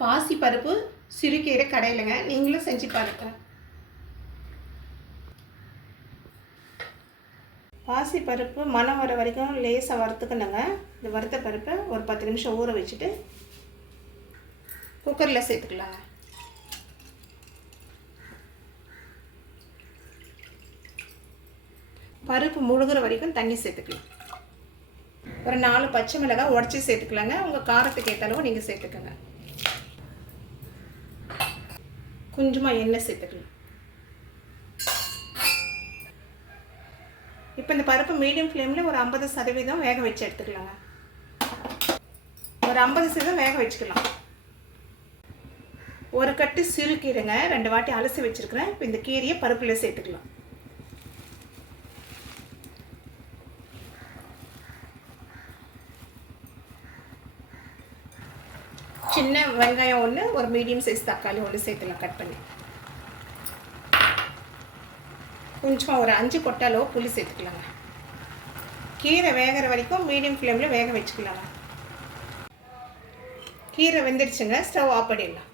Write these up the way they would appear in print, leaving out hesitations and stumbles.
பாசி பருப்பு சிறுகீரை கடையிலங்க, நீங்களும் செஞ்சு பாருங்க. பாசி பருப்பு மணம் வர வரைக்கும் லேசாக வறுத்துக்கணுங்க. இந்த வறுத்த பருப்பை ஒரு 10 நிமிஷம் ஊற வச்சுட்டு குக்கரில் சேர்த்துக்கலாங்க. பருப்பு முழுகிற வரைக்கும் தண்ணி சேர்த்துக்கலாம். ஒரு 4 பச்சை மிளகாய் உடச்சி சேர்த்துக்கலாங்க. உங்கள் காரத்துக்கு ஏற்ற அளவு நீங்கள் சேர்த்துக்கோங்க. கொஞ்சமாக எண்ணெய் சேர்த்துக்கலாம். இப்போ இந்த பருப்பு மீடியம் ஃப்ளேமில் ஒரு 50% வேக வச்சு எடுத்துக்கலாங்க. ஒரு 50% வேக வச்சுக்கலாம். ஒரு கட்டு சிறுகீரைங்க, 2 வாட்டி அலசி வச்சுருக்கிறேன். இப்போ இந்த கீரையை பருப்பில் சேர்த்துக்கலாம். சின்ன வெங்காயம் ஒன்று, ஒரு மீடியம் சைஸ் தக்காளி ஒன்று சேர்த்துலாம் கட் பண்ணி. கொஞ்சம் ஒரு 5 கொட்டை அளவு புளி சேர்த்துக்கலாங்க. கீரை வேகிற வரைக்கும் மீடியம் ஃப்ளேமில் வேக வச்சுக்கலாங்க. கீரை வெந்துடுச்சுங்க, ஸ்டவ் ஆஃப் பண்ணிடலாம்.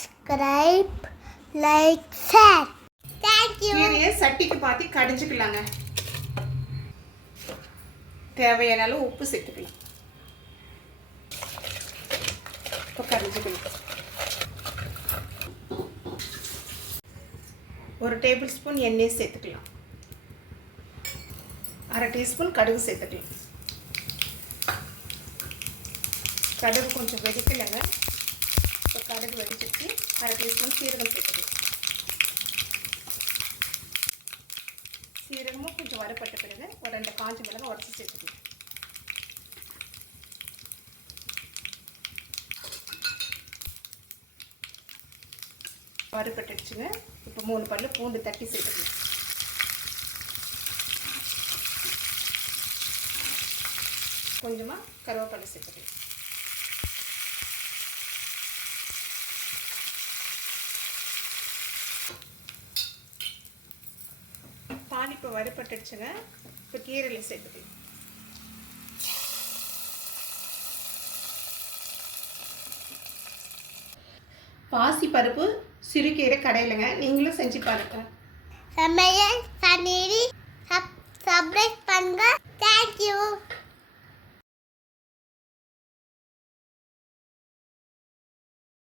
Subscribe, like, share. Thank you. கீரையை சட்டிக்கு பாத்தி கடிஞ்சிக்கலாங்க. தேவையான அளவு உப்பு சேர்த்துக்கலாம். கரைஞ்சிக்கலாம். ஒரு டேபிள் ஸ்பூன் எண்ணெய் சேர்த்துக்கலாம். அரை டீஸ்பூன் கடுகு சேர்த்துக்கலாம். கடுகு கொஞ்சம் வெடிக்கலைங்க. இப்போ கடுகு வெடிச்சிட்டு அரை டீஸ்பூன் சீரகம் சேர்த்துக்கலாம். சீரகமும் கொஞ்சம் வறுபட்ட பிறகு ஒரு 2 காஞ்ச மிளகாய் உடச்சி சேர்த்துக்கலாம். வறுபட்டுடுச்சுங்க. இப்போ 3 பல்லு பூண்டு தட்டி சேர்த்துக்கலாம். கொஞ்சமாக கருவேப்பிலை சேர்த்துக்கலாம். பால் இப்போ வறுபட்டுடுச்சுங்க. இப்போ கீரையில் சேர்த்துக்கலாம். பாசி பருப்பு சிறுகீரை கடையிலங்க, நீங்களும் செஞ்சு பாருங்க. சமையல் சமையல் சப்ஸ்கிரைப் பண்ணுங்க. தேங்க்யூ.